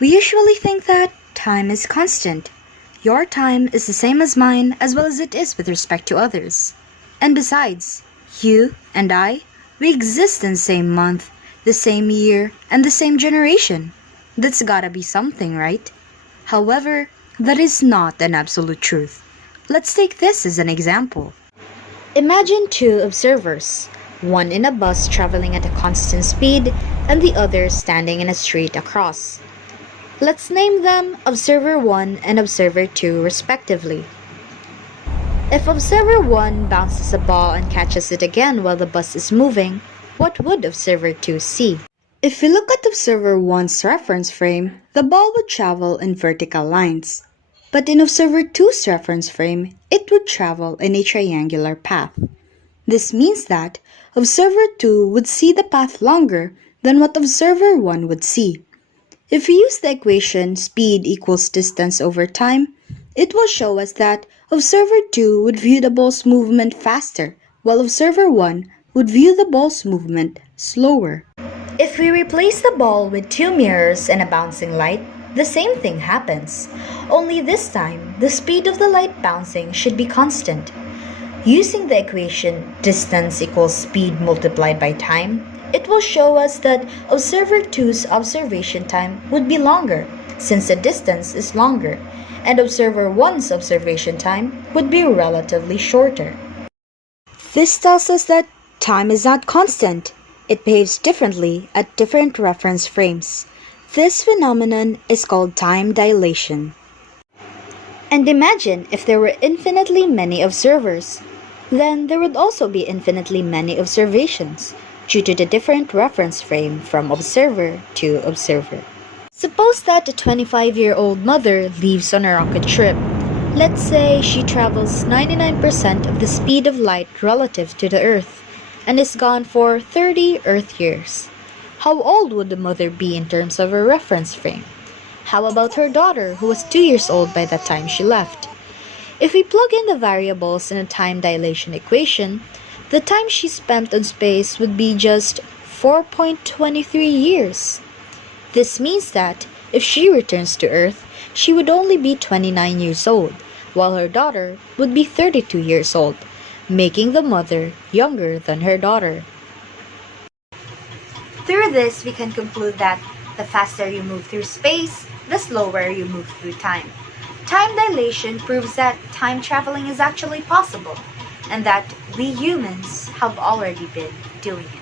We usually think that time is constant. Your time is the same as mine as well as it is with respect to others. And besides, you and I, we exist in the same month, the same year, and the same generation. That's gotta be something, right? However, that is not an absolute truth. Let's take this as an example. Imagine two observers, one in a bus traveling at a constant speed and the other standing in a street across. Let's name them Observer 1 and Observer 2 respectively. If Observer 1 bounces a ball and catches it again while the bus is moving, what would Observer 2 see? If we look at Observer 1's reference frame, the ball would travel in vertical lines. But in Observer 2's reference frame, it would travel in a triangular path. This means that Observer 2 would see the path longer than what Observer 1 would see. If we use the equation speed equals distance over time, it will show us that Observer 2 would view the ball's movement faster, while Observer 1 would view the ball's movement slower. If we replace the ball with two mirrors and a bouncing light, the same thing happens. Only this time, the speed of the light bouncing should be constant. Using the equation distance equals speed multiplied by time, it will show us that Observer 2's observation time would be longer, since the distance is longer, and Observer 1's observation time would be relatively shorter. This tells us that time is not constant. It behaves differently at different reference frames. This phenomenon is called time dilation. And imagine if there were infinitely many observers, then there would also be infinitely many observations, due to the different reference frame from observer to observer. Suppose that a 25-year-old mother leaves on a rocket trip. Let's say she travels 99% of the speed of light relative to the Earth and is gone for 30 Earth years. How old would the mother be in terms of her reference frame? How about her daughter, who was 2 years old by the time she left? If we plug in the variables in a time dilation equation, the time she spent on space would be just 4.23 years. This means that if she returns to Earth, she would only be 29 years old, while her daughter would be 32 years old, making the mother younger than her daughter. Through this, we can conclude that the faster you move through space, the slower you move through time. Time dilation proves that time traveling is actually possible, and that we humans have already been doing it.